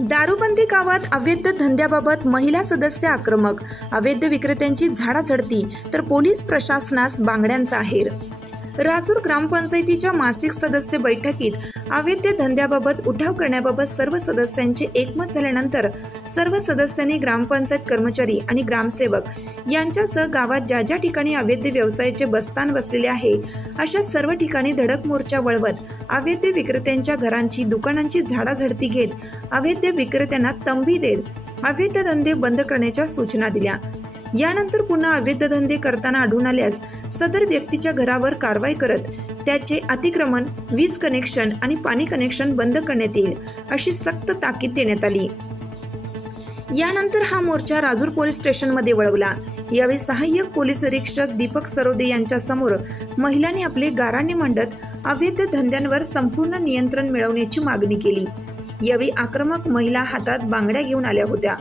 दारूबंदी गावात अवैध धंद्याबाबत महिला सदस्य आक्रमक, अवैध विक्रेत्यांची झाडाझडती तर पोलीस प्रशासनास बांगड्यांचा आहेर। राजूर ग्रामपंचायतीच्या मासिक सदस्य बैठकीत अवैध धंद्याबाबत उठाव करण्याबाबत सर्व सदस्यांचे एकमत झाल्यानंतर सर्व सदस्यांनी ग्रामपंचायत कर्मचारी आणि ग्रामसेवक यांच्यासह गावात ज्या ज्या ठिकाणी अवैध व्यवसायाचे बस्तान बसलेले आहे अशा सर्व ठिकाणी धडक मोर्चा वळवत अवैध विक्रेत्यांच्या घरांची, दुकानांची झाडाझडती घेत अवैध विक्रेत्यांना तंबी देत अवैध धंदे बंद करण्याच्या सूचना दिल्या। यानंतर पुन्हा अवैध धंदे करताना आढळून आल्यास सदर व्यक्तीच्या घरावर कारवाई करत त्याचे अतिक्रमण, वीज कनेक्शन आणि पाणी कनेक्शन बंद करण्यात येईल अशी सक्त ताकीद देण्यात आली। यानंतर हा मोर्चा राजूर पोलीस स्टेशनमध्ये वळवला। यावेळी सहाय्यक पोलीस निरीक्षक दीपक सरोदे यांच्या समोर महिलांनी आपले गाऱ्हाणे मांडत अवैध धंद्यांवर संपूर्ण नियंत्रण मिळवण्याची मागणी केली। यावेळी आक्रमक महिला हातात बांगड्या घेऊन आल्या होत्या,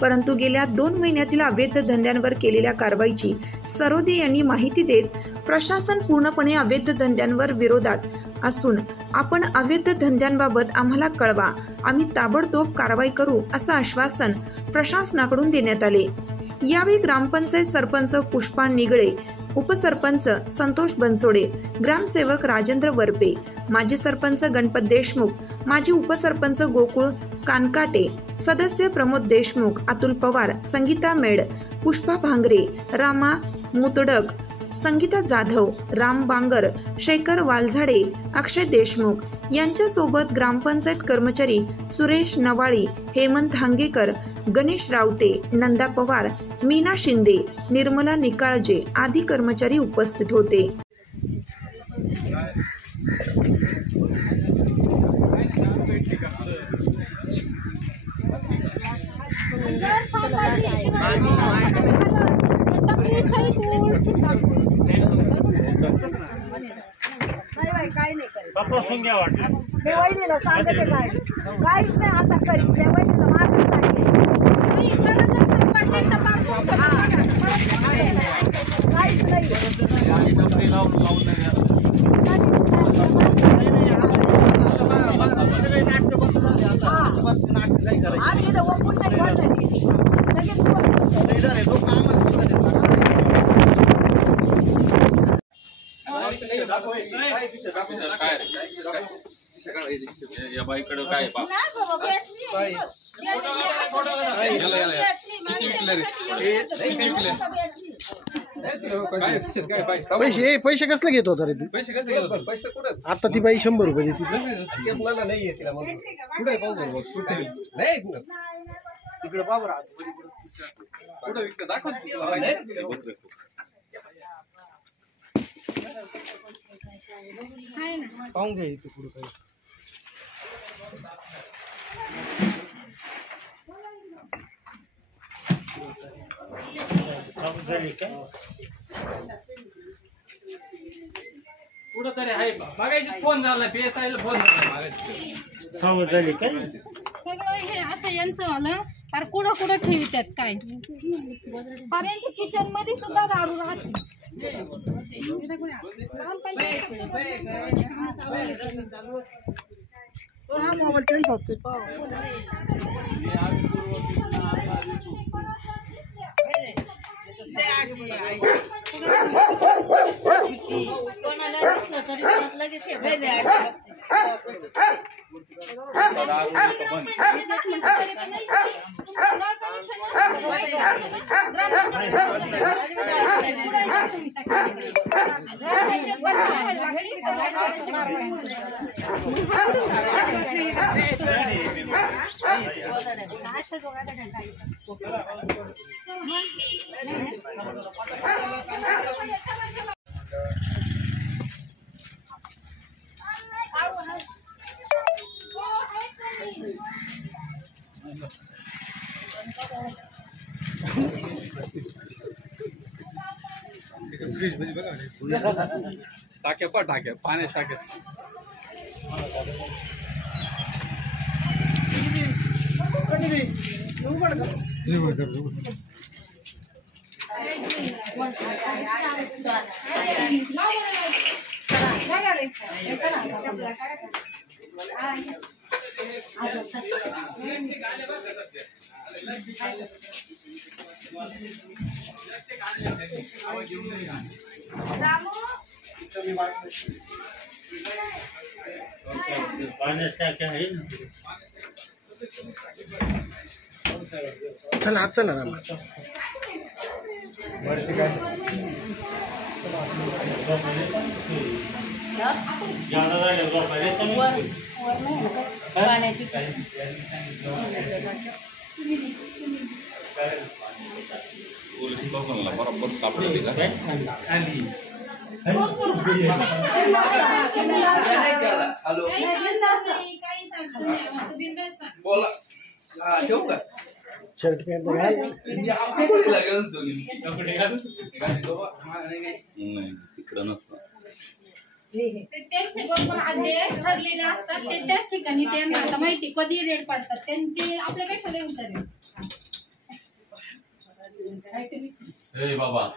परंतु गेल्या 2 महिन्यातील अवैध धंद्यांवर केलेल्या कारवाईची सरोदे यांनी माहिती देत प्रशासन पूर्णपणे अवैध धंद्यांवर विरोधात असून आपण अवैध धंद्यांबाबत आम्हाला कळवा, आम्ही ताबडतोब कारवाई करू असं आश्वासन प्रशासनाकडून देण्यात आले। यावेळी ग्रामपंचायत सरपंच पुष्पा निगळे, उपसरपंच संतोष बनसोडे, ग्रामसेवक राजेंद्र वरपे, माजी सरपंच गणपत देशमुख, माजी उपसरपंच गोकुळ कानकाटे, सदस्य प्रमोद देशमुख, अतुल पवार, संगीता मेड, पुष्पा भांगरे, रामा मुतडक, संगीता जाधव, राम बांगर, शेखर वालझाडे, अक्षय देशमुख यांच्यासोबत ग्रामपंचायत कर्मचारी सुरेश नवाळी, हेमंत हांगेकर, गणेश रावते, नंदा पवार, मीना शिंदे, निर्मला निकाळजे आदी कर्मचारी उपस्थित होते। या बाईकडे काय पैसे कसले घेत होता रे तू? आता ती बाई 100 रुपये देते पाहून घ्या इथे पुढे काही कुठं तरी आहे बघायची, फोन झाला पेसायला फोन झाली काय सगळं हे असं यांचं आलं फार कुठं कुठं ठेवतात काय फार यांच्या किचन मध्ये सुद्धा दारू राहते। हा मोबाईल त्यांचा होते टाक्या पण टाक्या पाण्यात टाक्या चला आज चला ना पोलीस लोकांना बरोबर सापडली का बोला ठेवू का शर्ट पॅन्ट घाल तिकडं नसतं त्यांचे बरोबर आधे ठरलेले असतात ते त्याच ठिकाणी त्यांना आता माहिती कधी रेड पडतात ते आपल्यापेक्षा लय हुशार ए बाबा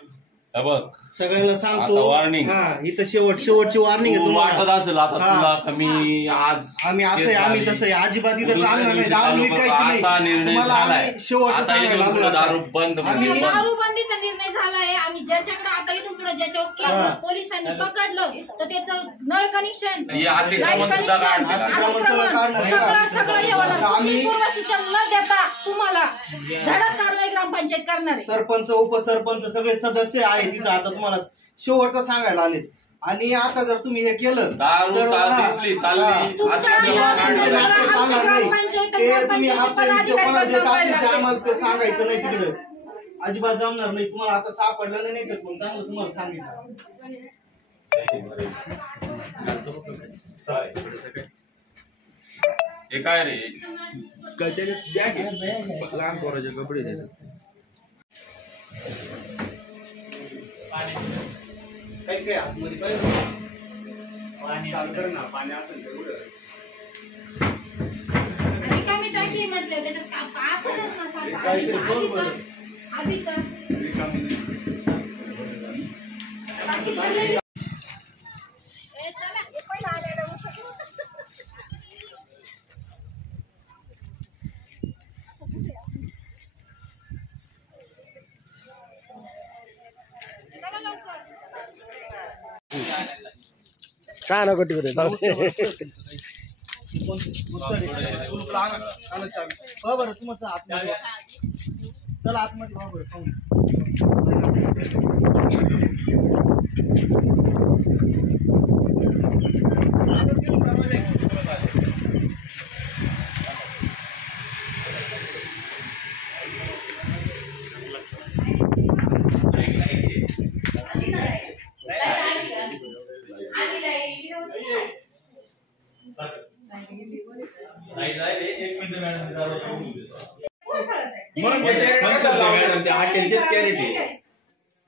बघ सगळ्यांना सांगतो वॉर्निंग इथं शेवटची वॉर्निंग आहे वाटत असेल आता तुला कमी आज आम्ही असं आहे आम्ही तसं आहे अजिबात इथं चालणार नाही दारू विकायची नाही तुम्हाला आम्ही शेवटचं सांगायला लागलो दारू बंद म्हणजे दारूबंदीचा निर्णय झाला आहे आणि ज्याच्याकडे आता इथून पुढे ज्याच्यावर केस पोलिसांनी पकडलं तर त्याचं नळ कनेक्शन सगळं आम्ही पूर्वसूचना न देता तुम्हाला धडक कारवाई ग्रामपंचायत करणार आहे सरपंच उपसरपंच सगळे सदस्य आहेत तिथं आता तुम्हाला शेवटचं सांगायला आले आणि आता जर तुम्ही हे केलं तर आम्हाला ते सांगायचं नाही तिकडे अजिबात जमणार नाही तुम्हाला आता सापडलं नाही तर कोण चांगलं तुम्हाला सांगितलं हे काय रे लहान पोराचे कपडे देतात काय आतमध्ये काय पाणी कर ना पाणी असेल रिकामी टाकी म्हटलं त्याच्यात का पास आधीच टाकी भरलेली चहा नको तिकडे बरं तुमचं आतमध्ये चला आतमध्ये बरं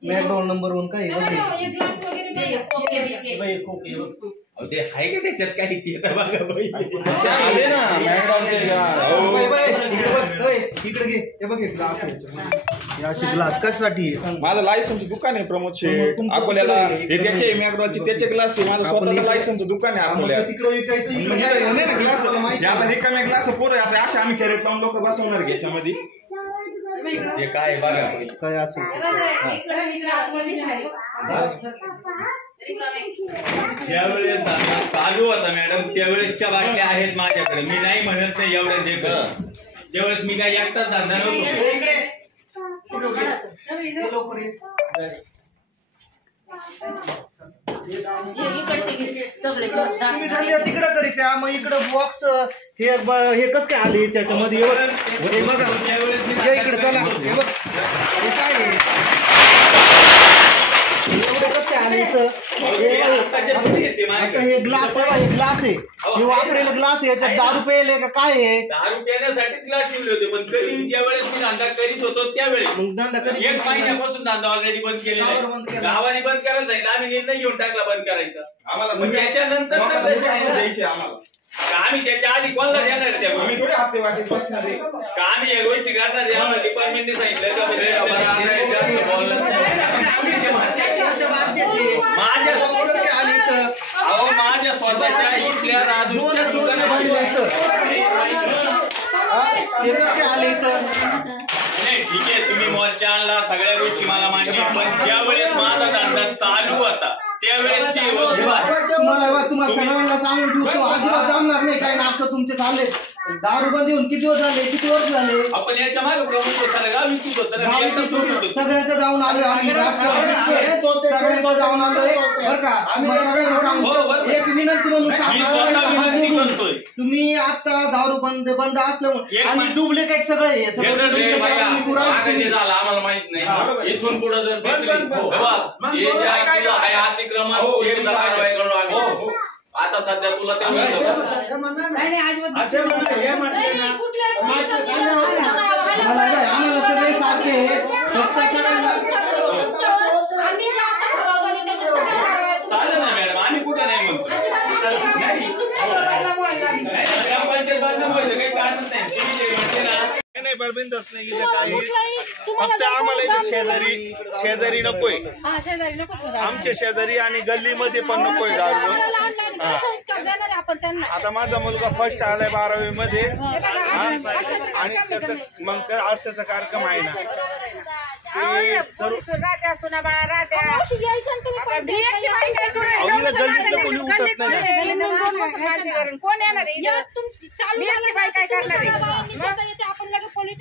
मॅकडॉनल्ड नंबर 1 काय ते आहे का त्याच्यात काही इकडे घे हे बघ ग्लास आहे ग्लास कशासाठी माझं लायसनचं दुकान आहे प्रमोद शेठ अकोल्याला हे त्याचे मॅकडॉनचे त्याचे ग्लास आहे माझं स्वतःचं लायसनचं दुकान आहे अकोल्याला तिकडे विकायचं ग्लास आता रिकाम्या ग्लास पोरं आता असे आम्ही कॅरेट लावून लोक बसवणार की याच्यामध्ये हे काय बघा काय असेल ज्यावेळेस चालू होता मॅडम त्यावेळेसच्या बाटल्या आहेत माझ्याकडे मी नाही म्हणत नाही एवढ्या देखत त्यावेळेस मी काय एकटाच धंदा नव्हतो तिकडे तरी त्या मग इकडे बॉक्स हे कस काय आले त्याच्यामध्ये इकडे चला हे बघ हे काय एवढे कस काय आले इथं आता हे ग्लास आहे हे वापरेलं ग्लास आहे याच्यात दारू प्यायले का काय आहे दारू पिण्यासाठीच ग्लास ठेवले होते पण कधी ज्यावेळेस मी धंदा करीत होतो त्यावेळेस मग धंदा कधी 1 महिन्यापासून धंदा ऑलरेडी बंद केलेला आहे गावाने बंद करायला सांगितलं आम्ही निर्णय घेऊन टाकला बंद करायचा आम्हाला त्याच्यानंतर आम्ही त्याच्या आधी कोणाला देणार त्या आम्ही थोडे हाते वाटेत बसणार आहे का आम्ही या गोष्टी करणार आहे आम्हाला डिपार्टमेंटने सांगितलं का माझ्या स्वतःच्या इथल्या राजूच्या दुकानात ते कसं काय आले इथं? नाही ठीक आहे, तुम्ही मोर्चा आणला, सगळ्या गोष्टी मला मान्य, पण ज्यावेळेस माझा धंदा चालू होता त्यावेळेसची वस्तू आहे. तुम्हाला सगळ्यांना सांगून ठेवतो, अजिबात जमणार नाही. काही नाटक तुमचे चालले. दारू बंद येऊन किती दिवस झाले, किती वर्ष झाले? आपण याच्या मागे प्रमुख गाव विकत होतं ना, मी एकटा थोडी होतो. सगळ्यांकडे जाऊन आलो आम्ही, सगळ्यांकडे जाऊन आलोय बरं का. आम्ही सगळ्यांना सांगू, एक विनंती म्हणून विनंती करतोय. तुम्ही आता दारू बंद असल्यामुळे आणि डुप्लिकेट सगळं हे आम्हाला माहित नाही. इथून पुढे जर बसली आम्ही आता सध्या तुला आम्हाला सगळे सारखे चालेल ना मॅडम, आम्ही कुठे नाही म्हणतो. ग्रामपंचायत बांधणं व्हायचं काही कारणच नाही. तुम्ही जे म्हणते ना नाही बरबिंदच नाही इथं काही. फक्त आम्हाला इथं शेजारी नकोय. आमच्या शेजारी आणि गल्लीमध्ये पण नकोय दारू. आता माझा मुलगा फर्स्ट आलाय 12वी मध्ये आणि मग आज त्याचा कार्यक्रम आहे ना. गल्लीतलं कोणी उठत नाही.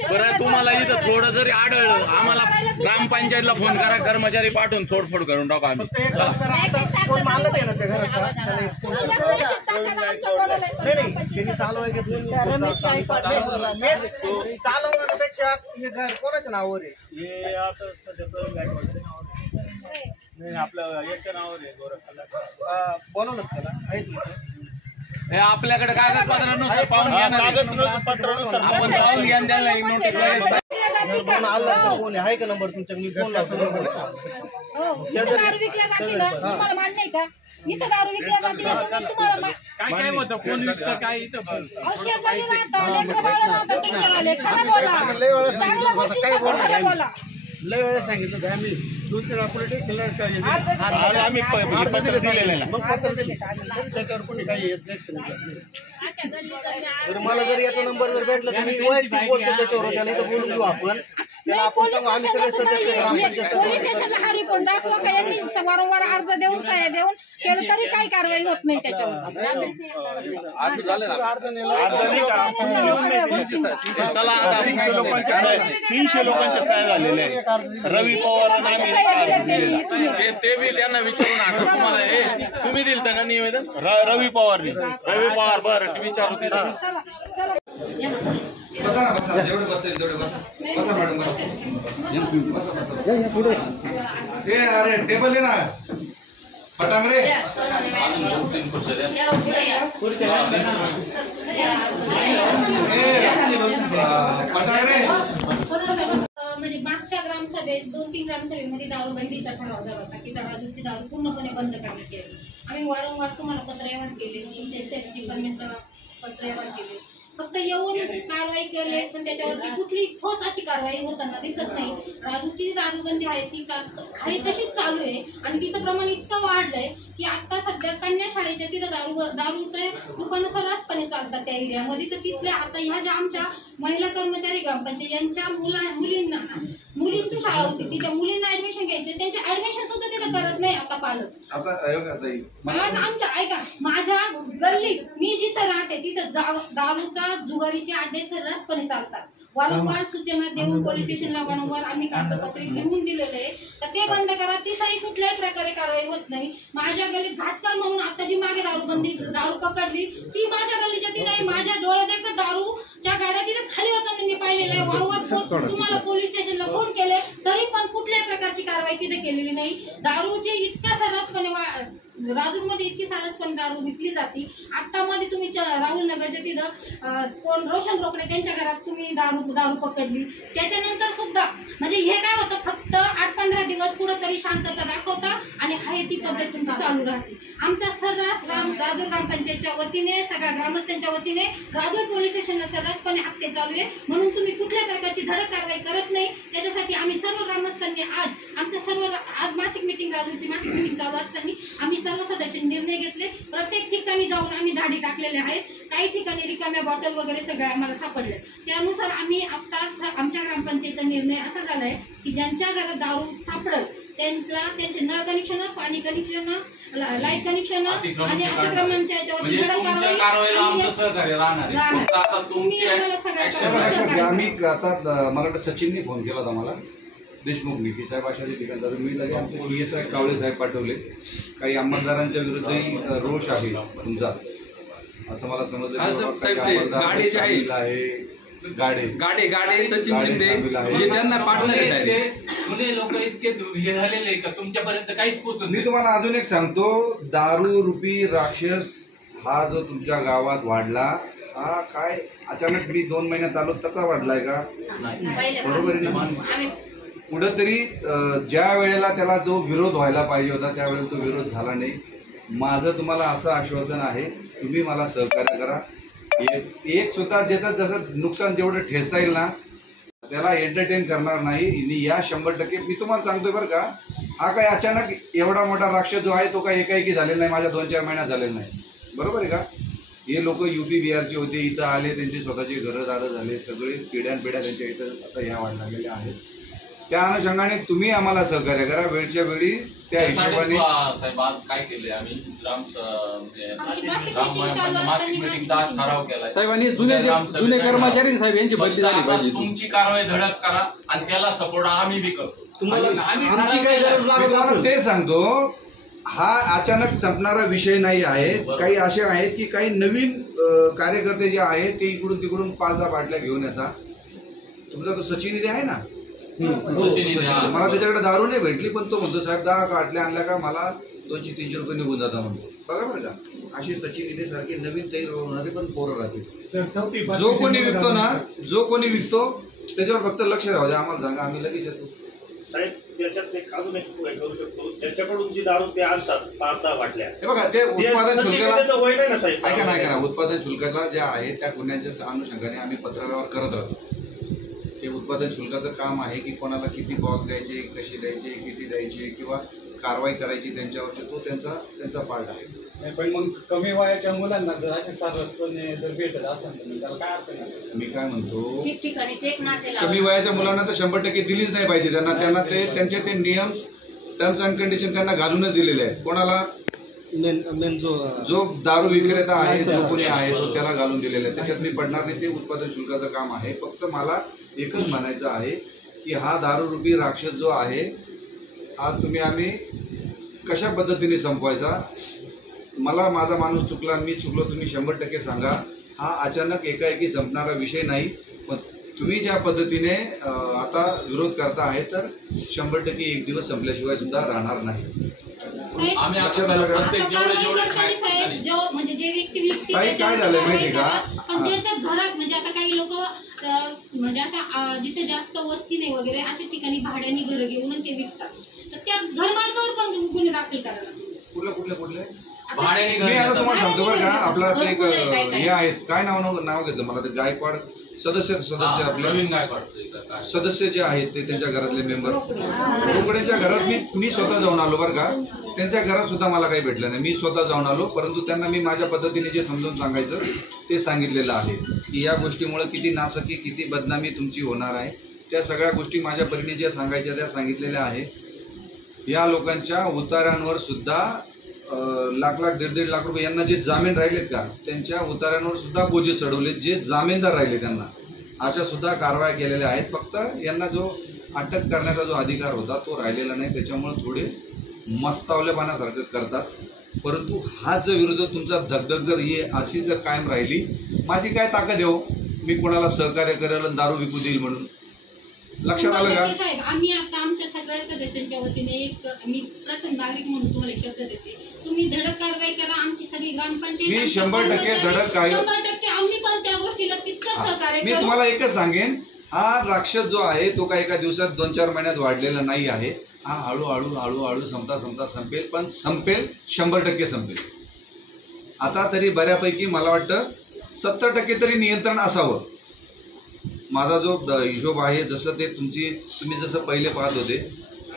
बरं तुम्हाला इथं थोडं जरी आढळलं आम्हाला ग्रामपंचायतला फोन करा, कर्मचारी पाठवून तोडफोड करून टाकू आम्ही. चालवण्यापेक्षा हे घर कोणाच्या नावावर आहे? हे आता नाही आपलं याच्या नावावर आहे. बोलवलं त्याला आहेत हे आपल्याकडे कागदपत्र नुसार पाहून घेणार आपण पाहून घ्या त्याला कोण आहे का नंबर तुमच्या? मी फोन लावतो. दारू विकल्या जातील तुम्हाला मान्य आहे का? इथं दारू विकल्या जातील तुम्हाला काय होतं, कोण विकतं काय इथं शेजारी राहता, लेकरं बाळं राहतात तुमच्या, लेकरं बोला, चांगल्या गोष्टींचा खरं बोला. लय वेळा सांगितलं आम्ही 2-3 पोलीस स्टेशनला आम्ही पत्र दिलेलं मग पत्र दिले त्याच्यावर कोणी काही मला जर याचा नंबर जर भेटला तर मी वैयक्तिक बोलतो त्याच्यावर, त्याला इथं बोलून घेऊ आपण. पोलीस स्टेशनला हा रिपोर्ट दाखवा का यांनी वारंवार अर्ज देऊन सह्या देऊन केलं तरी काही कारवाई होत नाही त्याच्यावर. चला आता 300 लोकांच्या सह्या झालेल्या आहेत. रवी पवार ते बी त्यांना विचारून आता तुम्हाला तुम्ही दिल ना निवेदन रवी पवारनी. रवी पवार बरं विचारू अरे टेबल दे ना पटांगरे. म्हणजे मागच्या ग्रामसभेत 2-3 ग्रामसभेमध्ये दारूबंदीचा ठराव झाला होता की राजूची दारू पूर्णपणे बंद करण्यात यावी. आम्ही वारंवार तुम्हाला पत्रव्यवहार केले, तुमचे सेफ्टी डिपार्टमेंटला पत्रव्यवहार केले, फक्त येऊन कारवाई केले पण त्याच्यावरती कुठली ठोस अशी कारवाई होताना दिसत नाही. राजूची दारूबंदी आहे ती खाली तशीच चालू आहे आणि तिचं प्रमाण इतकं वाढलंय की आता सध्या कन्या शाळेच्या तिथं दारूचे दुकानं सर्रासपणे चालतात त्या एरियामध्ये. तर तिथल्या आता ह्या ज्या आमच्या महिला कर्मचारी ग्रामपंचायत यांच्या मुलींची शाळा होती, तिच्या मुलींना ऍडमिशन घ्यायचे, त्यांचे ऍडमिशन सुद्धा तिथं करत नाही आता पालक. आज आमच्या ऐका, माझ्या गल्लीत मी जिथं राहते तिथं दारूचा जुगारीचे अड्डे सर्रासपणे चालतात. वारंवार सूचना देऊन पोलीस स्टेशनला वारंवार आम्ही कागदपत्रे लिहून दिलेले आहे तर ते बंद करा. तिथंही कुठल्याही प्रकारे कारवाई होत नाही. माझ्या गल्लीत घाटकर म्हणून आता जी मागे दारू पकडली ती माझ्या गल्लीच्या तिथे माझ्या डोळ्यात एक दारूच्या गाड्या तिथे खाली होताना मी पाहिलेलं आहे. वारंवार तुम्हाला पोलीस स्टेशनला फोन केले तरी पण कुठल्याही प्रकारची कारवाई तिथे केलेली नाही. दारूची इतक्या सर्रासपणे राजूरमध्ये इतकी सर्रासपणे दारू विकली जाते. आता मध्ये तुम्ही राहुल नगरच्या तिथं कोण रोशन रोकडे त्यांच्या घरात तुम्ही दारू पकडली. त्याच्यानंतर सुद्धा म्हणजे हे काय होतं, फक्त 8-15 दिवस कुठं तरी शांतता दाखवता आणि आहे ती पद्धत तुमची चालू राहते. आमच्या सर्रास राजूर ग्रामपंचायतच्या वतीने सगळ्या ग्रामस्थांच्या वतीने राजूर पोलीस स्टेशनला सर्रासपणे हत्या चालू आहे. म्हणून तुम्ही कुठल्या प्रकारची धडक कारवाई करत नाही. त्याच्यासाठी आम्ही सर्व ग्रामस्थांनी आज मासिक मिटिंग राजूरची मासिक मिटिंग चालू असताना आम्ही सर्व सदस्यांनी निर्णय घेतले. प्रत्येक ठिकाणी जाऊन आम्ही धाडी टाकलेल्या आहेत. काही ठिकाणी रिकाम्या बॉटल वगैरे सगळ्या आम्हाला सापडल्या. त्यानुसार आम्ही आता आमच्या ग्रामपंचायतीचा निर्णय असा झालाय की ज्यांच्या घरात दारू सापडल त्यांचे नळ कनेक्शन, पाणी कनेक्शन, लाईट कनेक्शन आणि अतिक्रमणाच्या याच्यावरती आम्ही आता मला वाटतं सचिनने फोन केला होता मला, देशमुखनी, की साहेब अशा ठिकाणी मी लगे आमचे PSI कावळे साहेब पाठवले. काही अंमलदारांच्या विरुद्धही रोष आहे तुमचा असं मला समजलं. गाडे सचिन शिंदे त्यांना पाठवले लोक इतके हे झालेले का तुमच्यापर्यंत काहीच पोहोचत. मी तुम्हाला अजून एक सांगतो, दारू रूपी राक्षस हा जो तुमच्या गावात वाढला, हा काय अचानक मी 2 महिन्यात आलो त्याचा वाढलाय का? बरोबर. कुठंतरी ज्या वेळेला त्याला जो विरोध व्हायला पाहिजे होता त्यावेळेला तो विरोध झाला नाही. माझं तुम्हाला असं आश्वासन आहे, तुम्ही मला सहकार्य करा. एक स्वतः ज्याचं जसं नुकसान जेवढं ठेचता येईल ना त्याला एंटरटेन करणार नाही. या 100% मी तुम्हाला सांगतोय बरं का, हा काही अचानक एवढा मोठा राक्षस जो आहे तो काही एकाएकी झालेला नाही, माझ्या 2-4 महिन्यात झालेला नाही. बरोबर आहे का? हे लोक UP बिहारचे होते, इथं आले, त्यांची स्वतःची घरदारं झाले, सगळे पिढ्यानपिढ्या त्यांच्या इथं आता ह्या व्हायला लागलेल्या आहेत. त्या अनुषंगाने तुम्ही आम्हाला सहकार्य करा वेळच्या वेळी. त्या हिशोबाने साहेब आज काय केले आम्ही मासिक मीटिंगचा ठराव केला साहेबांनी जुने कर्मचारी साहेब यांची बदली झाली पाहिजे. तुमची कारवाई धडक करा आणि त्याला सपोर्ट आम्ही बी करतो. आमची काही गरज लागत ते सांगतो. हा अचानक संपणारा विषय नाही आहे. काही असे आहेत की काही नवीन कार्यकर्ते जे आहेत ते इकडून तिकडून 5-10 बाटल्या घेऊन येतात. तुमचा तो सचिन इथे आहे ना, मला त्याच्याकडे दारू नाही भेटली पण तो म्हणतो साहेब 10 बाटल्या आणल्या का मला 200-300 रुपये निघून जाता म्हणतो. बघा बरं का, अशी सचिन इथे सारखी नवीन तयार होणारे पण पोरं राहतील. जो कोणी विकतो त्याच्यावर फक्त लक्ष राहू द्या, आम्हाला सांगा, आम्ही लगेच येतो. साहेब त्याच्यात एक अजून एक करू शकतो, ज्याच्याकडून जी दारू ते आणतात 5-10 बाटल्या, हे बघा ते उत्पादन शुल्काला वय नाही ना साहेब, ऐका ना, उत्पादन शुल्काला ज्या आहे त्या गुन्ह्यांच्या अनुषंगाने आम्ही पत्रव्यवहार करत राहतो. ते उत्पादन शुल्काचं काम आहे की कोणाला किती बॉक्स द्यायचे, कसे द्यायचे, किती द्यायचे किंवा कारवाई करायची त्यांच्यावरचे, तो त्यांचा पार्ट आहे. पण मग कमी वयाच्या मुलांना जर असे सर्वस्पणे जर भेटत असेल तर त्याला काय अर्थ नाही. मी काय म्हणतो, कमी वयाच्या मुलांना तर 100% दिलीच नाही पाहिजे. त्यांना त्यांचे ते नियम, टर्म्स अँड कंडिशन त्यांना घालूनच दिलेले आहेत. कोणाला जो दारू विक्रेता आहे, जो कोणी आहे तो त्याला घालून दिलेला आहे. त्याच्यात मी पडणार नाही. ते उत्पादन शुल्काचं काम आहे. फक्त मला एकच म्हणायचं आहे की हा दारूरूपी राक्षस जो आहे हा आम्ही कशा पद्धतीने संपवायचा. मला माझा माणूस चुकला, मी चुकलो, तुम्ही 100% सांगा. हा अचानक एकाएकी संपणारा विषय नाही. पण तुम्ही ज्या पद्धतीने आता विरोध करता आहे तर 100% एक दिवस संपल्याशिवाय सुद्धा राहणार नाही. काय झालं माहिती का, ज्याच्या घरात म्हणजे आता काही लोक म्हणजे अशा जिथे जास्त वस्ती नाही वगैरे अशा ठिकाणी भाड्याने घर घेऊन ते विकतात, तर त्या घरमालकावर पण गुन्हे दाखल करायला. कुठले मी आता तुम्हाला सांगतो बरं का, आपला एक हे आहेत, काय नाव घेतलं मला ते, गायकवाड सदस्य आपले नवीन गायकवाड सदस्य जे आहेत ते त्यांच्या घरातले मेंबर, रोकड्यांच्या घरात मी स्वतः जाऊन आलो बरं का. त्यांच्या घरात सुद्धा मला काही भेटलं नाही, मी स्वतः जाऊन आलो. परंतु त्यांना मी माझ्या पद्धतीने जे समजून सांगायचं ते सांगितलेलं आहे की या गोष्टीमुळे किती नाचकी, किती बदनामी तुमची होणार आहे. त्या सगळ्या गोष्टी माझ्या परीने ज्या सांगायच्या त्या सांगितलेल्या आहे. या लोकांच्या उतारांवर सुद्धा लाख 1.5 लाख रुपये, यांना जे जामीन राहिलेत का त्यांच्या उतारांवर सुद्धा बोजे चढवले. जे जामीनदार राहिले त्यांना अशा सुद्धा कारवाया केलेल्या आहेत. फक्त यांना जो अटक करण्याचा जो अधिकार होता तो राहिलेला नाही. त्याच्यामुळे थोडे मस्तावलेपणासारखं करतात. परंतु हा जो विरोध तुमचा धगधग जर ही अशी जर कायम राहिली, माझी काय ताकद येऊ, मी कोणाला सहकार्य करेल आणि दारू विकू देईल म्हणून. लक्षात आलं का साहेब? आम्ही आता आमच्या सगळ्या सदस्यांच्या वतीने मी प्रथम नागरिक म्हणून तुम्हाला एक शब्द देते, तुम्ही धडक कारवाई करा. आमची सगळी ग्रामपंचायत मी 100% धडक कारवाई, 100% आम्ही पण त्या गोष्टीला तितकं सहकार्य करू. मी तुम्हाला एकच सांगेन, हा राक्षस जो आहे तो काय एका दिवसात 2-4 महिन्यात वाढलेला नाही आहे. हा हळूहळू संपता संपेल, पण संपेल, 100% संपेल. आता तरी बऱ्यापैकी मला वाटतं 70% तरी नियंत्रण असावं. माझा जो हिशोब आहे, जसं ते तुम्ही जसं पहिले पाहत होते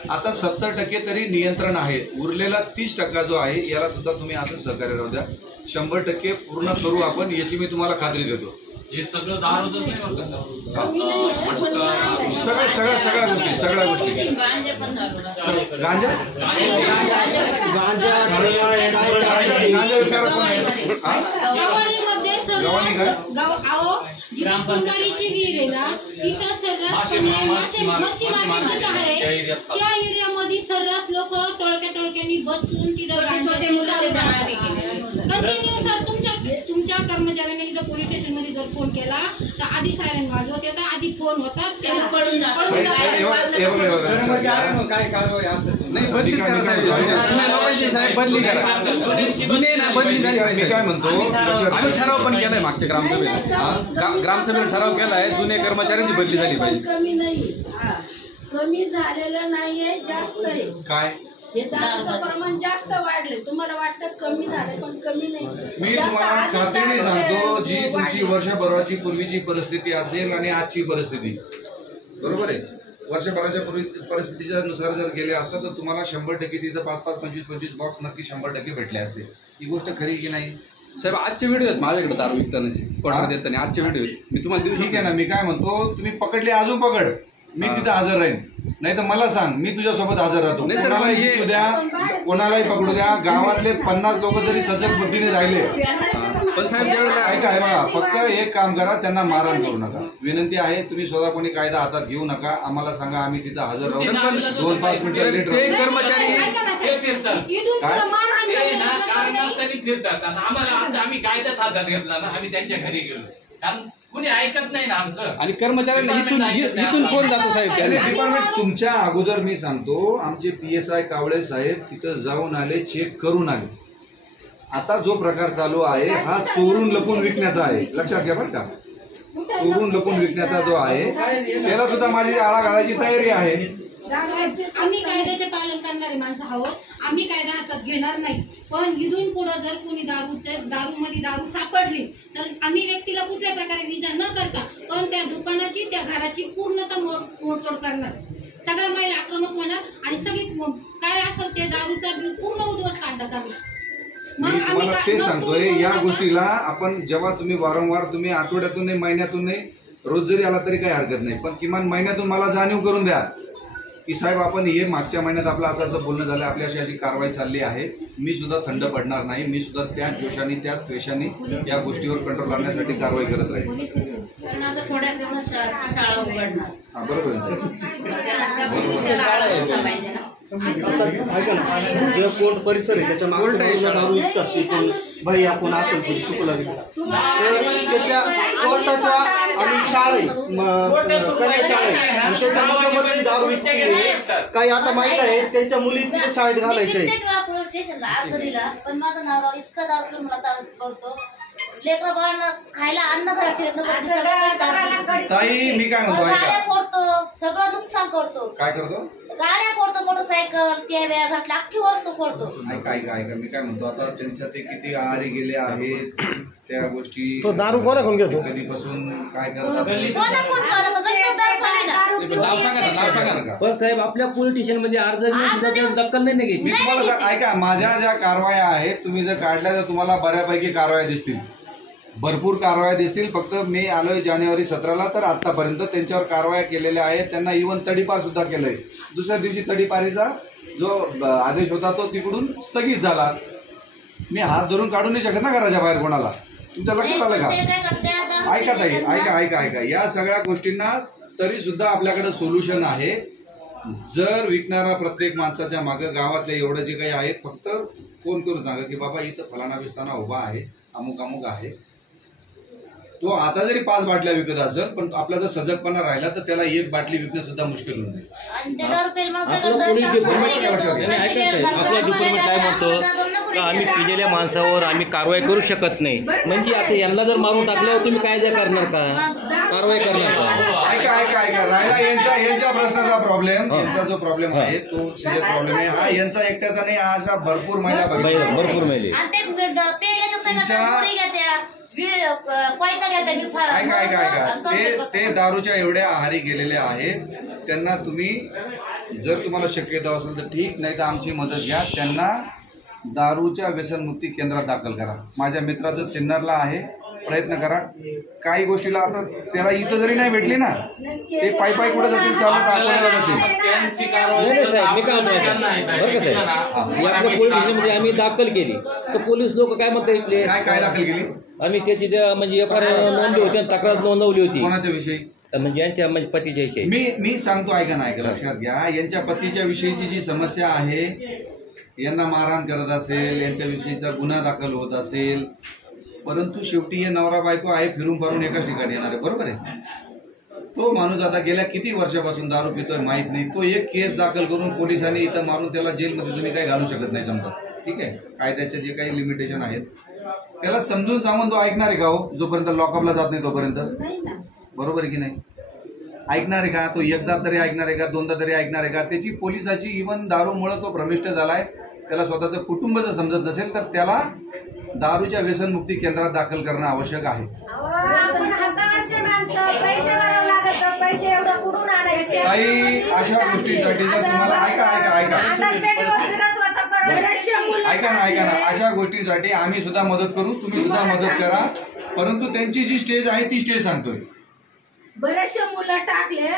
आता 70% तरी नियंत्रण आहे. उरलेला 30% जो आहे याला सुद्धा तुम्ही असं सहकार्य राहू द्या. 100% पूर्ण करू आपण, याची मी तुम्हाला खात्री देतो. हे सगळं दारूच नाही बरं का सगळ्या गोष्टी गांजा जिथे कुंडालीची विहीर आहे ना तिथं सर्रास मच्छी मार्केट आहे. त्या एरियामध्ये सर्रास लोक टोळक्यानी बसून तिथं कंटिन्यू. सर तुमच्या कर्मचाऱ्यांनी इथं पोलीस स्टेशन मध्ये जर फोन केला तर आधी सायरन वाजवत येतात, आधी फोन होतात, त्याला पडून काय कारवाई असेल बदली करा. जुने ना बदली झाली पाहिजे. काय म्हणतो आम्ही ठराव पण केलाय मागच्या ग्रामसभेत ठराव केलाय, जुने कर्मचाऱ्यांची बदली झाली पाहिजे. कमी नाही, कमी झालेलं नाहीये, जास्त आहे. काय हे दारूचं प्रमाण जास्त वाढले. तुम्हाला वाटतं कमी झाले, पण कमी नाही. मी तुम्हाला खात्रीने सांगतो, जी तुमची वर्षभराची पूर्वीची परिस्थिती असेल आणि आजची परिस्थिती बरोबर आहे. वर्षभराच्या पूर्वी परिस्थितीच्या नुसार जर गेले असता तर तुम्हाला 100% तिथं 5-5, 25-25 बॉक्स नक्की 100% भेटले असते. ही गोष्ट खरी की नाही साहेब? आजचे व्हिडिओ आहेत माझ्याकडे दारू विकतानाचे, ऑर्डर देताना आजचे व्हिडिओ मी तुम्हाला देऊ. ठीक आहे ना. मी काय म्हणतो, तुम्ही पकडले अजून पकड, मी तिथं हजर राहीन. नाही तर मला सांग, मी तुझ्यासोबत हजर राहतो. कोणालाही दिसू द्या, कोणालाही पकडू द्या. गावातले 50 लोक जरी सजग बुद्धीने राहिले पण साहेब ऐका आहे बघा, फक्त एक काम करा, त्यांना मारहाण करू नका. विनंती आहे, तुम्ही स्वतः कोणी कायदा हातात घेऊ नका. आम्हाला सांगा, आम्ही तिथं हजर राहू. 2-5 मिनिटं लेट ते कर्मचारी फिरतात. आम्हाला आम्ही कायदाच हातात घेतला ना, आम्ही त्यांच्या घरी गेलो, कारण कुणी ऐकत नाही ना आमचं. आणि कर्मचाऱ्यांना इथून फोन जातो साहेब. डिपार्टमेंट तुमच्या अगोदर मी सांगतो, आमचे PSI कावळे साहेब तिथं जाऊन आले, चेक करून आले. आता जो प्रकार चालू आहे हा चोरून लपून विकण्याचा आहे, लक्षात घ्या बरं का. चोरून लपून विकण्याचा जो आहे त्याला सुद्धा माझी आळा घालायची तयारी आहे. आम्ही कायद्याचे पालन करणारे माणसं आहोत, आम्ही कायदा हातात घेणार नाही. पण इथून पुढे जर कोणी दारूमध्ये दारू सापडली तर आम्ही व्यक्तीला कुठल्या प्रकारे विजा न करता पण त्या दुकानाची, त्या घराची पूर्णतः मोडतोड करणार. सगळ्या महिला आक्रमक होणार आणि सगळी काय असेल ते दारूचा पूर्ण उद्ध्वस्त करणार. मी तुम्हाला ते सांगतोय, या गोष्टीला आपण जेव्हा तुम्ही वारंवार तुम्ही आठवड्यातून नाही, महिन्यातून नाही, रोज जरी आला तरी काही हरकत नाही, पण किमान महिन्यातून मला जाणीव करून द्या की साहेब आपण हे मागच्या महिन्यात आपलं असं बोलणं झालं, आपली अशी कारवाई चालली आहे. मी सुद्धा थंड पडणार नाही, मी सुद्धा त्याच जोशाने त्याच द्वेषाने या गोष्टीवर कंट्रोल आणण्यासाठी कारवाई करत राहील. हा बरोबर ऐका ना, जे कोर्ट परिसर आहे त्याच्या मागे दारू विकतात ते पण भाई आपण असेल तरी चुकला विकतात. तर त्याच्या कोर्टाच्या आणि शाळे आणि त्याच्या मधोमध दारू विकते. काही आता माहित आहे त्यांच्या मुली तिथे शाळेत घालायचे. पण माझं नाव इतकं दारू घेऊन मला करतो, लेकरं बाळांना खायला अन्न घरात ताई. मी काय म्हणतो, गाड्या फोडतो, सगळं नुकसान करतो. काय करतो? गाड्या फोडतो, मोटरसायकल, त्या घरातल्या अख्खी वस्तू फोडतो. ऐका मी काय म्हणतो, आता त्यांच्या ते किती आहारी गेले आहेत त्या गोष्टी. तो दारू कोणाकडून घेतो, कधीपासून काय करतात पण साहेब आपल्या पोलीस स्टेशन मध्ये अर्ज दखल नाही घेतली. मी तुम्हाला ऐका, माझ्या ज्या कारवाया आहेत तुम्ही जर काढल्या तर तुम्हाला बऱ्यापैकी कारवाया दिसतील, भरपूर कारवाया दिसतील. फक्त मी आलोय जानेवारी 17ला, तर आतापर्यंत त्यांच्यावर कारवाया केलेल्या आहेत. त्यांना इव्हन तडीपार सुद्धा केलंय. दुसऱ्या दिवशी तडीपारीचा जो आदेश होता तो तिकडून स्थगित झाला. मी हात धरून काढू नाही शकत ना घराच्या बाहेर कोणाला. तुमच्या लक्षात आलं का? ऐका ताई, ऐका या सगळ्या गोष्टींना तरी सुद्धा आपल्याकडे सोल्युशन आहे. जर विकणारा प्रत्येक माणसाच्या मागे गावातले एवढं जे काही आहे फक्त फोन करून सांगा की बाबा इथं फलाना विस्ताना उभा आहे, अमुक अमुक आहे. तो आता जरी 5 बाटल्या विकत असेल पण आपला जर सजगपणा राहिला तर त्याला 1 बाटली विकणं सुद्धा मुश्किल होऊन जाईल. आपला डिपार्टमेंट काय म्हणतो, आम्ही पिलेल्या माणसावर आम्ही कारवाई करू शकत नाही. म्हणजे आता यांना जर मारून टाकल्यावर तुम्ही कायदा करणार का, कारवाई करणार का? ऐका राहिला यांच्या प्रश्नाचा प्रॉब्लेम, यांचा जो प्रॉब्लेम आहे तो सिरियस प्रॉब्लेम आहे. हा यांचा एकट्याचा नाही, हा अशा भरपूर महिला भरपूर महिला ते दारूच्या एवढ्या आहारी गेलेल्या आहेत. त्यांना तुम्ही जर तुम्हाला शक्यता असेल तर ठीक, नाही तर आमची मदत घ्या. त्यांना दारूच्या व्यसनमुक्ती केंद्रात दाखल करा. माझ्या मित्राचं सिन्नरला आहे, प्रयत्न करा. काही गोष्टीला आता त्याला इथं जरी नाही भेटली ना, ते पायी कुठे जातील, चालत आपल्याला जातील. पोलीस स्टेशनमध्ये आम्ही दाखल केली तर पोलीस लोक काय म्हणतात इथले, काय दाखल केली? आम्ही त्याची म्हणजे एफआर नोंदली होती, तक्रार नोंदवली होती. कोणाच्या विषयी? म्हणजे यांच्या म्हणजे पतीच्या विषयी. मी सांगतो, ऐका ना, लक्षात घ्या. यांच्या पतीच्या विषयीची जी समस्या आहे, यांना मारहाण करत असेल, यांच्याविषयीचा गुन्हा दाखल होत असेल, परंतु शेवटी हे नवरा बायको आहे, फिरून फारून एकाच ठिकाणी येणार आहे, बरोबर आहे. तो माणूस आता गेल्या किती वर्षापासून दारू पितोय माहित नाही, तो एक केस दाखल करून पोलिसांनी इथं मारून त्याला जेलमध्ये तुम्ही काही घालू शकत नाही समजा, ठीक आहे. कायद्याचे जे काही लिमिटेशन आहेत त्याला समजून सांगून तो ऐकणार आहे का हो? जोपर्यंत लॉकअपला जात नाही तोपर्यंत, बरोबर आहे की नाही? ऐकणार आहे का तो? एकदा तरी ऐकणार आहे का? दोनदा तरी ऐकणार आहे का? त्याची पोलिसाची इव्हन दारूमुळे तो भ्रमिष्ट झालाय, त्याला स्वतःचं कुटुंब जर समजत नसेल तर त्याला दारूच्या व्यसनमुक्ती केंद्रात दाखल करणं आवश्यक आहे. काही अशा गोष्टींसाठी जर तुम्हाला ऐका ना, अशा गोष्टींसाठी आम्ही सुद्धा मदत करू, तुम्ही सुद्धा मदत करा, परंतु त्यांची जी स्टेज आहे ती स्टेज सांगतोय. बरेचसे मुलं टाकले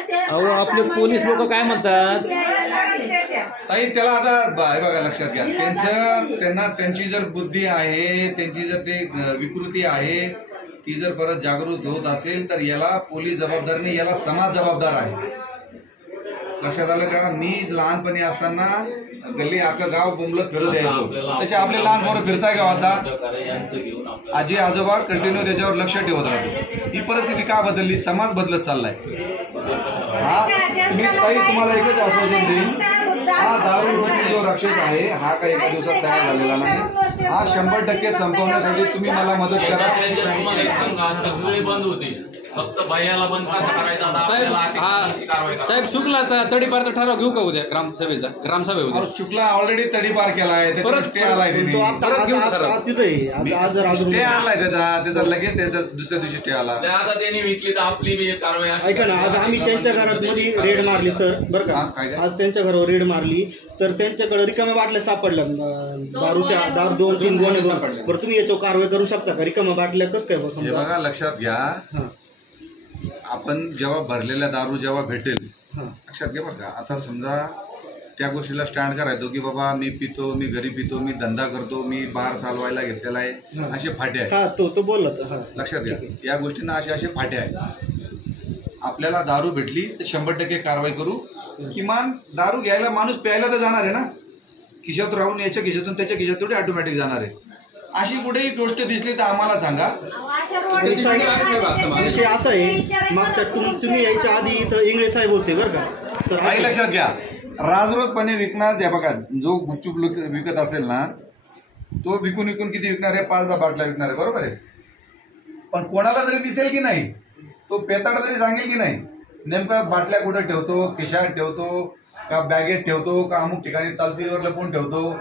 आपले पोलीस लोक काय म्हणतात ताई, त्याला आता बघा लक्षात घ्या, त्यांना त्यांची जर बुद्धी आहे, त्यांची जर ते विकृती आहे, ती जर परत जागृत होत असेल तर याला पोलीस जबाबदार नाही, याला समाज जबाबदार आहे. लक्षात आलं का? मी लहानपणी असताना गल्ली अख्खं गाव बोंबलत फिरत यायचो, तसे आपले लहान पोरं फिरताय का? आता आजी आजोबा कंटिन्यू त्याच्यावर लक्ष ठेवत राहतो. ही परिस्थिती का बदलली? समाज बदलत चाललाय. मी ताई तुम्हाला एकच आश्वासन देईन, हा दारू जो राक्षस आहे हा काही एका दिवसात तयार झालेला नाही. हा 100% संपवण्यासाठी तुम्ही मला मदत करा. सगळे बंद होते, फक्त बाह्याला बंद कसा करायचा. साहेब शुक्लाचा तडीपारचा ठराव घेऊ का उद्या ग्रामसभा उद्या? शुक्ला ऑलरेडी तडीपार केलाय, परत स्टे आलाय, स्टे आलाय त्याचा लगेच त्याचा दुसऱ्या दिवशी स्टे आला. आता त्यांनी विकली तर आपली कारवाई. ऐका ना, आज आम्ही त्यांच्या घरात मध्ये रेड मारली सर, बरं का? आज त्यांच्या घरावर रेड मारली तर त्यांच्याकडे रिकाम्या बाटल्या सापडल्या, दारू 2-3 गोणे सापडल्या. बरं, तुम्ही याच्यावर कारवाई करू शकता का? रिकाम्या बाटल्या कसं काय बसून? बघा लक्षात घ्या, आपण जेव्हा भरलेल्या दारू जेव्हा भेटेल, लक्षात घ्या बरं का. आता समजा त्या गोष्टीला स्टँड करायचो की बाबा मी पितो, मी घरी पितो, मी धंदा करतो, मी बार चालवायला घेतलेला आहे, असे फाटे आहेत. तो बोलला. लक्षात घ्या, या गोष्टींना असे फाटे आहेत. आपल्याला दारू भेटली तर 100% कारवाई करू. किमान दारू घ्यायला माणूस प्यायला तर जाणार आहे ना, खिशात राहून याच्या खिशातून त्याच्या खिशात थोडी ऑटोमॅटिक जाणार आहे. अशी कुठेही गोष्ट दिसली तर आम्हाला सांगा. विषय असा आहे, मागच्या तुम्ही यायच्या आधी इथं इंगळे साहेब होते बरं का. काही लक्षात घ्या, राजरोजपणे विकणार ज्या बघा, जो गुपचूप विकत असेल ना, तो विकून किती विकणार आहे? 5-10 बाटल्या विकणार आहे, बरोबर आहे. पण कोणाला तरी दिसेल की नाही, तो पेताडा तरी सांगेल की नाही नेमका बाटल्या कुठे ठेवतो, खिशात ठेवतो का बॅगेत ठेवतो का अमुक ठिकाणी चालतीवर लपवून ठेवतो.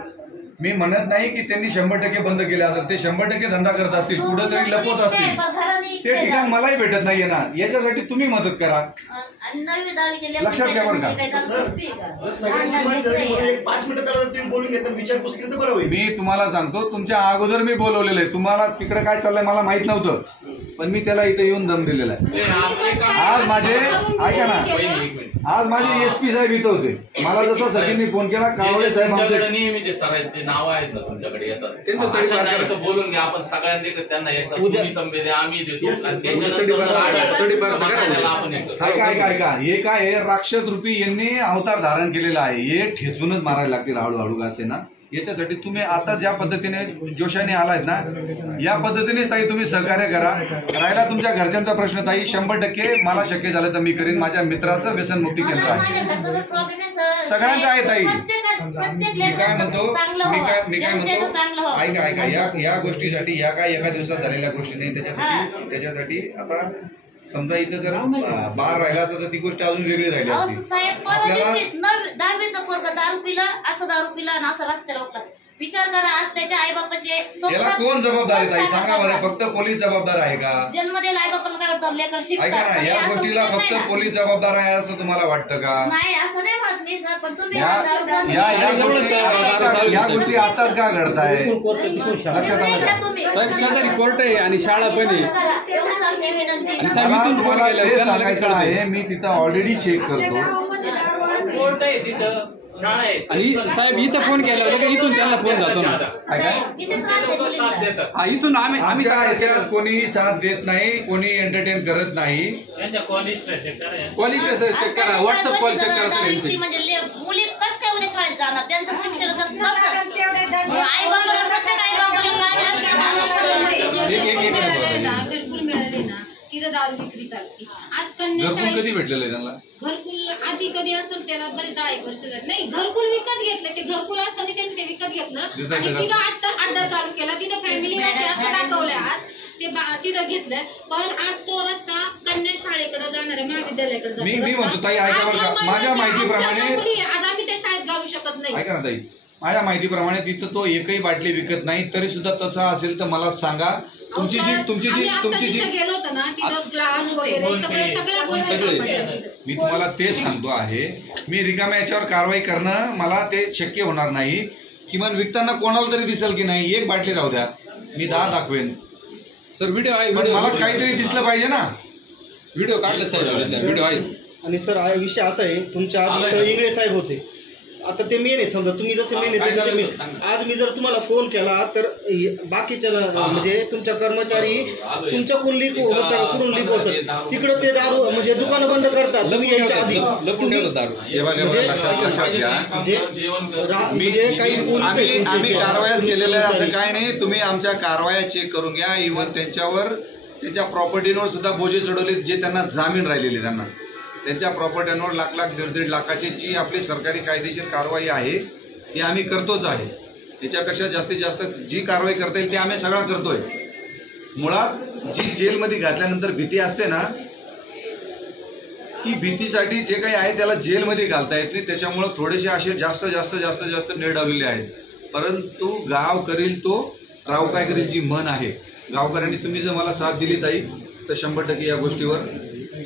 मी म्हणत नाही की त्यांनी 100% बंद केले असेल, ते 100% धंदा करत असतील, कुठेतरी लपवत असतील, ते ठिकाण मलाही भेटत नाहीये ना. याच्यासाठी तुम्ही मदत करा. लक्षात घ्या बरं का. 5 मिनिटं त्याला तुम्ही बोलून घेतलं, विचारपूस केली तर बरं होईल. मी तुम्हाला सांगतो, तुमच्या अगोदर मी बोलवलेलं आहे. तुम्हाला तिकडे काय चाललंय मला माहित नव्हतं, पण मी त्याला इथे येऊन दम दिलेला आहे. आज माझे ऐका ना, आज माझे SP साहेब इथं होते. मला जसं सचिनने फोन केला, कावळे साहेब नेहमीचे सरांचे नाव आहेत ना तुमच्याकडे येतात, बोलून घ्या. आपण सगळ्यांना त्यांना आम्ही देतो. ऐका, हे काय आहे, राक्षस रूपी यांनी अवतार धारण केलेला आहे. हे ठेचूनच मारायला लागतील हळूहळू असे ना. याच्यासाठी तुम्ही आता ज्या पद्धतीने जोशाने आलायत ना, या पद्धतीनेच ताई तुम्ही सहकार्य करा. राहिला तुमच्या घरच्यांचा प्रश्न ताई, 100% मला शक्य झालं तर मी करीन. माझ्या मित्राचं व्यसनमुक्ती केंद्र आहे, सगळ्यांचं आहे ताई. मी काय म्हणतो ऐका, या गोष्टीसाठी या काय एका दिवसात झालेल्या गोष्टी नाही. त्याच्यासाठी आता समजा इथं जर बार राहिला तर ती गोष्ट अजून वेगळी राहिली असती. 10वीचा पोरगा दारू पिला, असं दारू पिला आणि असं रस्त्याला उठला. विचार करा, आज त्याच्या आई बापाचे याला कोण जबाबदार आहे ताई सांगा मला, फक्त पोलीस जबाबदार आहे का? जन्म दिला आई बापाला काय वाटतं, लेकर ऐका शिकतात, ना, पण या हे असं गोष्टीला होत नाही फक्त ना. पोलीस जबाबदार आहे असं तुम्हाला वाटतं का? नाही असं नाही म्हणत मी सर, पण तुम्ही या गोष्टी आताच का घडताय? लक्षात आलं का? साहेब शेजारी कोर्ट आहे आणि शाळा पण आहे. आणि साहेब मला इथून तुम्हाला फोन केला, ते त्यांना लगेच सांगायचं कळतंय. आहे, मी तिथं ऑलरेडी चेक करतो. कोर्ट आहे तिथं, शाळा आहे. आणि साहेब इथं फोन केला लगेच इथून त्यांना फोन जातो ना. हा इथून आम्ही आमच्या ह्याच्यात कोणी साथ देत नाही, कोणी एंटरटेन करत नाही. क्वालिटी चेक करा, व्हॉट्सअप कॉल चेक करा त्यांची. म्हणजे मुली कसं काय उद्या शाळेत जाणार, त्यांचं शिक्षण कसं आई बाबाला प्रत्येक आई बाबाला घरकुल मिळाले ना, तिथं दारू विक्री चालते. आज कन्या घरकुल शाळेत कधी भेटलेलं आहे त्यांना? घरकुल आधी कधी असेल त्याला बरेच 1 वर्ष झाले. नाही, घरकुल विकत घेतलं, ते घरकुल असताना त्यांनी ते विकत घेतलं आणि तिथं अड्डा चालू केला. तिथं फॅमिली राहते असं दाखवलंय. आज ते तिथं घेतलंय, पण आज तो रस्ता कन्या शाळेकडे जाणाऱ्या महाविद्यालयाकडे जातो. मी म्हणतो ताई ऐका बरं का, माझ्या माहितीप्रमाणे आज आम्ही त्या शाळेत घालू शकत नाही. ऐका ना ताई, माझ्या माहितीप्रमाणे तिथं तो एकही बाटली विकत नाही. तरी सुद्धा तसं असेल तर मला सांगा. तुमची जी गेलो होतो ना, तिथं ग्लास वगैरे सगळ्या गोष्टी सापडल्या. मी तुम्हाला ते सांगतो आहे, मी रिकाम्या याच्यावर कारवाई करणं मला ते शक्य होणार नाही. किमान विकताना कोणाला तरी दिसेल की नाही, एक बाटली राहू द्या, मी 10 दाखवेन. सर व्हिडिओ आहे, मला काहीतरी दिसलं पाहिजे ना. व्हिडिओ काढलं साहेब, व्हिडिओ आहे. आणि सर हा विषय असा आहे, तुमच्या आधी इंगळे साहेब होते, आता ते मेन आहे. समजा तुम्ही जसे मेन आहे तसे मेन. आज मी जर तुम्हाला फोन केला तर बाकीच्या म्हणजे तुमच्या कर्मचारी तुमच्याकडून लीक होतात, कुठून लीक होतात, तिकडं ते दारू म्हणजे दुकानं बंद करतात. तुम्ही यायच्या आधी आम्ही कारवाया केलेल्या असं काय नाही. तुम्ही आमच्या कारवाया चेक करून घ्या. इव्हन त्यांच्यावर त्यांच्या प्रॉपर्टीवर सुद्धा बोजे चढवले, जे त्यांना जामीन राहिलेले, त्यांना त्यांच्या प्रॉपर्ट्यांवर लाख 1.5 लाखाची जी आपली सरकारी कायदेशीर कारवाई आहे ती आम्ही करतोच आहे. त्याच्यापेक्षा जास्तीत जास्त जी कारवाई करता येईल ती आम्ही सगळा करतोय. मुळात जी जेलमध्ये घातल्यानंतर भीती असते ना, ती भीतीसाठी जे काही आहे त्याला जेलमध्ये घालता येत नाही. त्याच्यामुळे थोडेसे असे जास्त निर्डावलेले आहेत. परंतु गाव करील तो राव काय करील जी मन आहे. गावकऱ्यांनी तुम्ही जर मला साथ दिली ताई तर 100% या गोष्टीवर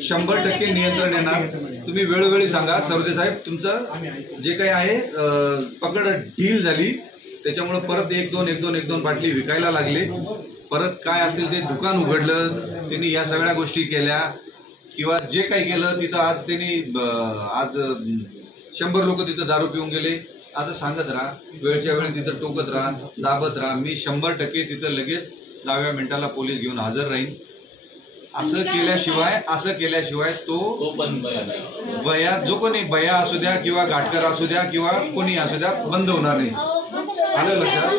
100% नियंत्रण येणार. तुम्ही वेळोवेळी सांगा सरदे साहेब, तुमचं जे काही आहे पकड ढील झाली, त्याच्यामुळे परत 1-2 बाटली विकायला लागले. परत काय असेल ते दुकान उघडलं, त्यांनी या सगळ्या गोष्टी केल्या किंवा जे काही केलं तिथं. आज त्यांनी आज 100 लोक तिथं दारू पिऊन गेले. असं सांगत राहा, वेळच्या वेळी तिथं टोकत राहा, दाबत राहा. मी 100% तिथं लगेच 10व्या मिनिटाला पोलीस घेऊन हजर राहीन. असं केल्याशिवाय तो बया, जो कोणी बया असू द्या किंवा घाटकर असू द्या किंवा कोणी असू द्या, बंद होणार नाही. आलं लक्षात?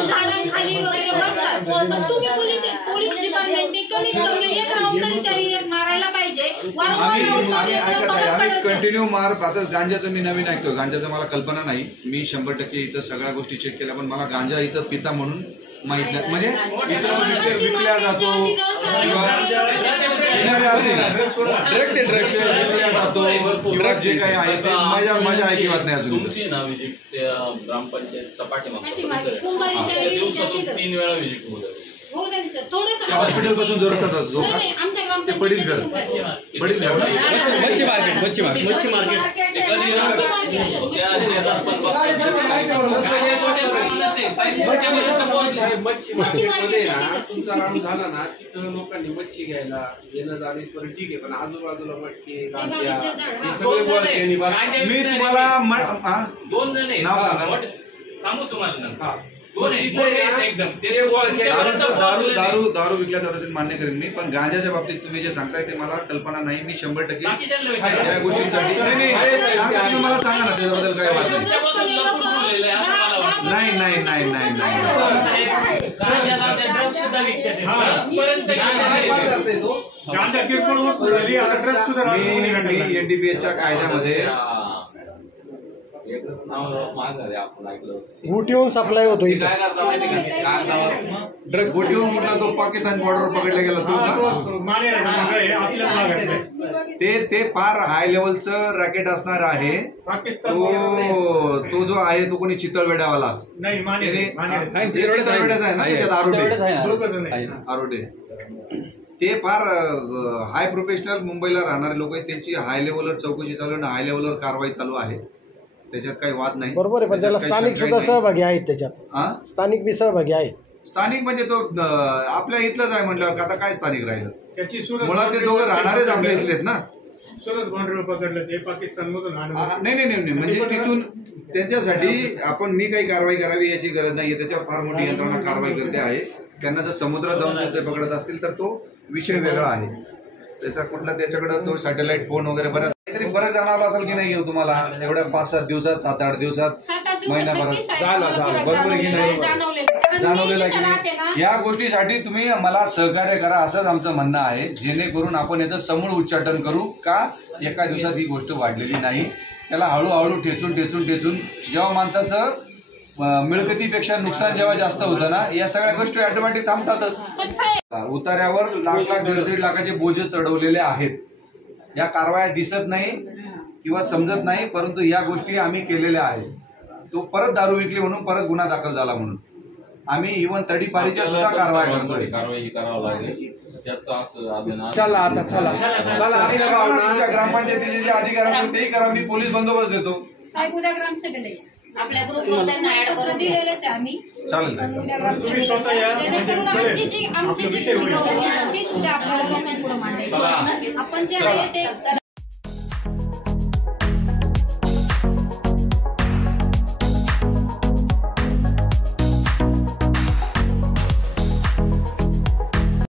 झाडांखाली वगैरे बसतात, पण तुम्ही पोलीस डिपार्टमेंटने कमीत कमी एक राऊंड तरी त्या मारायला पाहिजे. आम्ही कंटिन्यू मार. आता गांजाचं मी नवीन ऐकतो, गांजाचं मला कल्पना नाही. मी 100% इथं सगळ्या गोष्टी चेक केल्या, पण मला गांजा इथं पिता म्हणून माहित नाही. म्हणजे इथं विकल्या जातो विकल्या जातो किंवा जे काही आहे ते माझ्या ऐकिवात नाही. अजून तुमची ना विजिट ग्रामपंचायतचा पाठीमागे 3 वेळा विजिट हो दे सर. थोडंसं हॉस्पिटल पासून जर आमच्या ग्रामपंचायत मच्छी मार्केट तुमचा राऊंड झाला ना, तिथं लोकांनी मच्छी घ्यायला येणं जाणे ठीक आहे, पण आजूबाजूला मटके मी तुम्हाला 2 जण नाव सांगा, सांगू तुम्हाला. दारू विकल्या जात असेल मान्य करेन मी, पण गांजाच्या बाबतीत तुम्ही जे सांगताय ते मला कल्पना नाही. मी 100% त्या गोष्टींसाठी मला सांगा ना त्याच्याबद्दल काय वाटतं. मी NDPSच्या कायद्यामध्ये गुटीहून सप्लाय होतो काय करता माहिती का? ड्रग्स बोटीवरून कुठला तो पाकिस्तान बॉर्डर पकडला गेला तो ते फार हाय लेवलचं रॅकेट असणार आहे. तो जो आहे तो कोणी चितळवेड्यावाला चितळवेड्याचा आहे ना, त्याच्यात आरोडे ते फार हाय प्रोफेशनल मुंबईला राहणारे लोक आहेत. त्यांची हाय लेवलवर चौकशी चालू आहे, हाय लेवलवर कारवाई चालू आहे. त्याच्यात काही वाद नाही. बरोबर आहे, पण त्याला स्थानिक सुद्धा सहभागी आहेत त्याच्यात. स्थानिक बी सहभागी आहेत. स्थानिक म्हणजे तो आपल्या इथलंच आहे म्हटल्यावर आता काय स्थानिक राहिलं. मुळात ते दोघं राहणारेच आपल्या इथलेत ना. पकडलं ते पाकिस्तान मधून नाही म्हणजे तिथून त्यांच्यासाठी आपण मी काही कारवाई करावी याची गरज नाहीये. त्याच्यावर फार मोठी यंत्रणा कारवाई करते आहे. त्यांना जर समुद्रात जाऊन ते पकडत असतील तर तो विषय वेगळा आहे. त्याच्याकडे तो सॅटेलाइट फोन वगैरे बरं जाणवलं असेल की नाही तुम्हाला एवढ्या 5-7 दिवसात 7-8 दिवसात महिनाभरात झालं बरोबर की नाही जाणवलेलं की या गोष्टीसाठी तुम्ही मला सहकार्य करा असंच आमचं म्हणणं आहे. जेणेकरून आपण याचं समूळ उच्चाटन करू का एका दिवसात ही गोष्ट वाढलेली नाही. त्याला हळूहळू ठेचून जेव्हा माणसाचं मिळकतीपेक्षा नुकसान जेव्हा जास्त होतं ना या सगळ्या गोष्टी ऑटोमॅटिक थांबतातच. उतार्यावर लाख 1.5 लाखाचे बोजे चढवलेले आहेत. या कारवाया दिसत नाही किंवा समजत नाही, परंतु या गोष्टी आम्ही केलेल्या आहेत. तो परत दारू विकली म्हणून परत गुन्हा दाखल झाला म्हणून आम्ही इव्हन तडीपारीच्या सुद्धा कारवाया करतोय. कारवाई करावं लागेल. चला आता चला आणि तुमच्या ग्रामपंचायतीचे जे अधिकारी असतील तेही करा. मी पोलीस बंदोबस्त देतो. साहेब उद्या ग्रामसभेला आपल्या ग्रुपवर त्यांना ऍड करून दिलेलेच आहे आम्ही. चालेल जेणेकरून आमची जी भूमिका होती तीच उद्या आपल्याला लोकांपुढे मांडायची. आपण जे आहे ते